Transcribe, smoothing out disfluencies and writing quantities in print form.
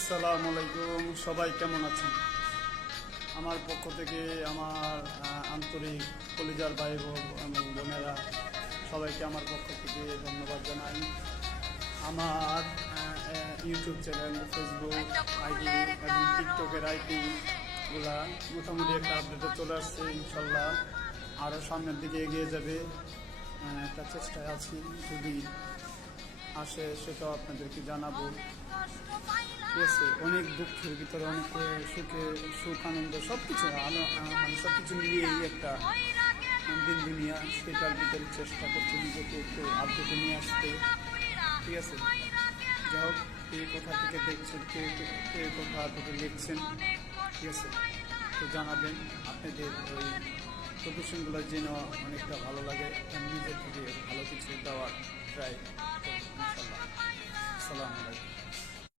আসসালামু আলাইকুম, সবাই কেমন আছেন? আমার পক্ষ থেকে আমার আন্তরিক কলিজার ভাই এবং বোনেরা সবাইকে আমার পক্ষ থেকে ধন্যবাদ জানাই। আমার ইউটিউব চ্যানেল, ফেসবুক আইডি এবং টিকটকের আইডিগুলা মোটামুটি একটা আপডেটে চলে আসছে। ইনশাল্লাহ আরও সামনের দিকে এগিয়ে যাবে, একটা চেষ্টায় আছি। যদি আসে সেটাও আপনাদেরকে জানাবো। ঠিক আছে, অনেক দুঃখের ভিতরে অনেক সুখ আনন্দ সব কিছু মানে সব কিছু মিলিয়েই একটা দিন দুনিয়া, সেটার ভিতরে চেষ্টা করতে নিজেকে একটু আপডেটে নিয়ে আসতে। ঠিক আছে, যাই হোক, কে কোথা থেকে দেখছেন, কে কোথা থেকে লিখছেন, ঠিক আছে, তো জানাবেন। আপনাদের ওই প্রদর্শনগুলো যেন অনেকটা ভালো লাগে, নিজের থেকে ভালো কিছু দেওয়ার ট্রাই করব ইনশাল্লাহ। আসসালামু আলাইকুম।